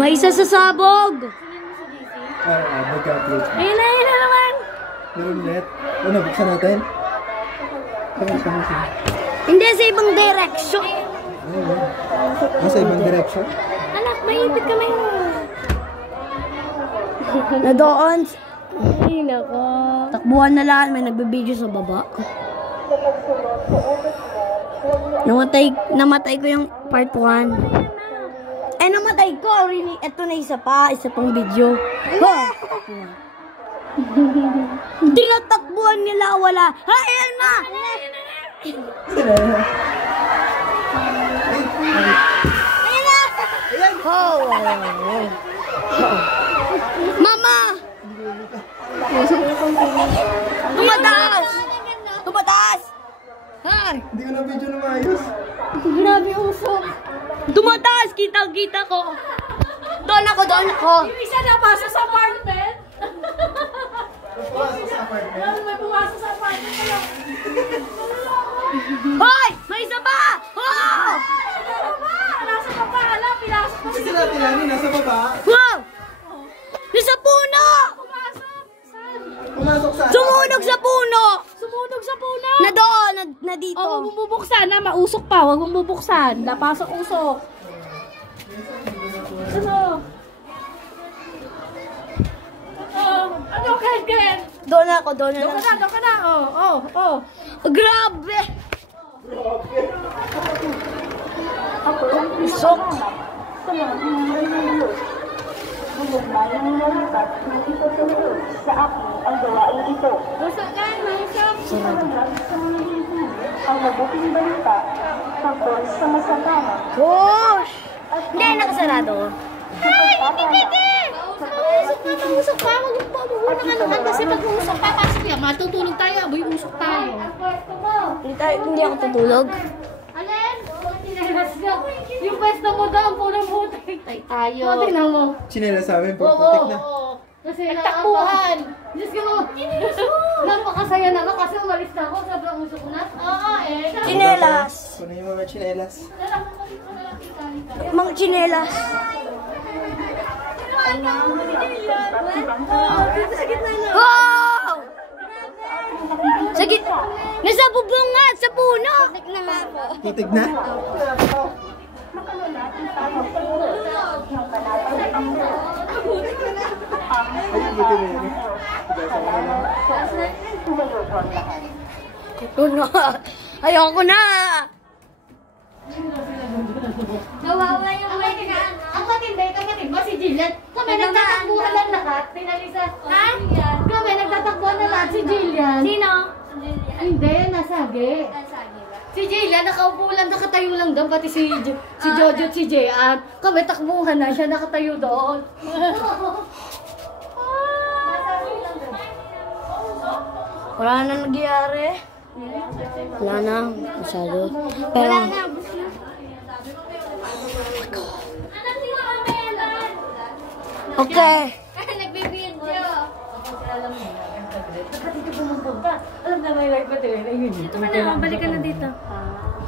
May isa sa sabog. Nag-upload. Ayun na naman. Meron ulit. Ano, buksan natin? Hindi, sa ibang direction. Sa ibang direction? Anak, maipit ka mo. Na doon. Ay, nako. Takbuhan na lang. May nagbibideo sa baba. Namatay ko yung part 1. Eh, namatay ko. Ito na isa pang video. Tinatakbuhan nila, wala. Ha, ayan na! Ayan na! Mama! Tumataas! Ha? Hindi ko na video na maayos. Grabe usok. Tumataas, kita ko. Doon ako. Yung isa napasok sa apartment. May pumasok sa apartment pala. Hoy! May isa pa! Oh! Nasa baba, alam, pinasok pa Kasi natin namin, nasa baba. Wow! Nasa puno! Pumasok sa... Sumunog sa puno! Sumunog sa puno! Na doon, na dito. Huwag mong bubuksan, na mausok pa. Huwag mong bubuksan. Napasok usok. Ano? Ano, Ken? Doon ako. Doon ka na. Oh. Grabe! Usok! Sa akin ang gawain ito. Ang mabuting balita tungkol sa masagana. Gosh! Hindi, nakasarado. Ay, hindi! Usok pa. Huwag ka kasi pag usok pa, pasok yan. Matutulog tayo, aboy usok tayo. Hindi ako tutulog. Alin? Yung pwesto mo daw, pulang putik. Tayo. Tingnan mo. Chinela sa amin, putik na. Kasi nagtakbuhan. Diyos ko mo. Napakasaya na ako kasi umalis na ako. Sobrang usok ko na. Chinelas. Kunin yung mga chinelas. Mga chinelas. Wow! Sa gitna. Nasa bubong nga, sa puno. Putik na? Ayun, buti mo yun. Ito na. Ayoko na. Nawawa yung may tigaan. Ang matindi ba si Jillian? Kami nagtatakbuhan lang lahat. Pinalisa. Ha? Kami nagtatakbuhan na lahat si Jillian. Sino? Hindi, nasagi. Si Jillian, nakaupo lang, nakatayo lang doon. Pati si Jojo at si Jean. Kami takbuhan na siya, nakatayo doon. Wala na nagyari. Wala na. Masyado. Pero... Wala na. Okay. Nagbibidyo. Bakit dito pumunta? Alam na may live ba tayo? Dito ka na, balik ka na dito.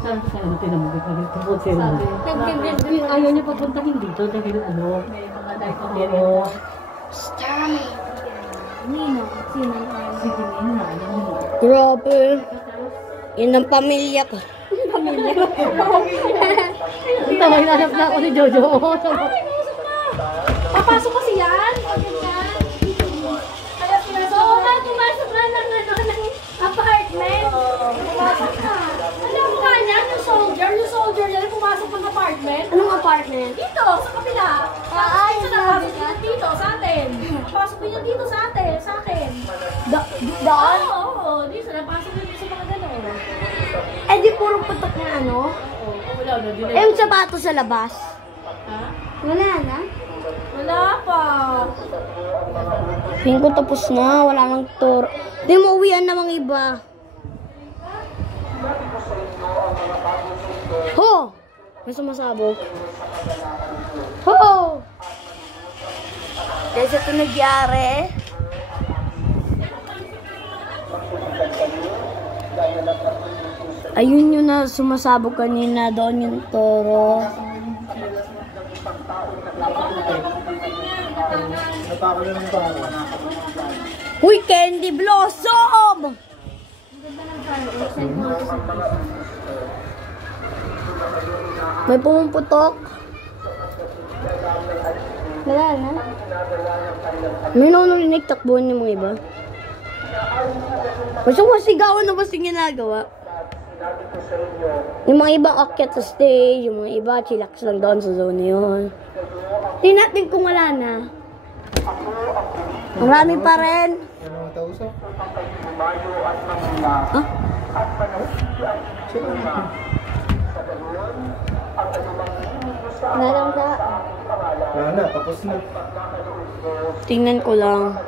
Saan ka na tinamagit na dito? Nagbibidyo. Ayaw niya papuntahin dito dahil ano? May mga live. Starmy. Nino? Sino? Si Nino. Grabe. Yan ang pamilya ko. Tawag na hanap na ako ni Jojo. Papasok kasi yan? Oo nga, pumasok na ng apartment. Pumasok na. Alam ka niya, yung soldier yan, pumasok ng apartment. Anong apartment? Dito, sa kabila. Ay, dito, sa atin. Pasok din yan dito sa atin, sa akin. Doon? Oo, dito, napasok din sa mga gano'n. Eh di puro putok na ano? Wala, Eh yung sapatos sa labas? Ha? Wala na? Wala pa. Tingin ko tapos na, wala nang tour. Di mo uwian namang iba. Ho! May sumasabog. Ho! Dahil sa ito nagyari. Ayun yun na sumasabog kanina doon yung toro. Pako na ng pako. Uy, Candy Blossom! May pumuputok. Wala na. May nanurinig takbuhan ng mga iba. Basta masigawan na ba yung ginagawa? Yung mga iba akyat sa stage, yung mga iba chillax lang doon sa zone na yun. Tingnan natin kung wala na. Marami pa rin. Ano ang tausok? Ha? Wala na, tapos na. Tingnan ko lang.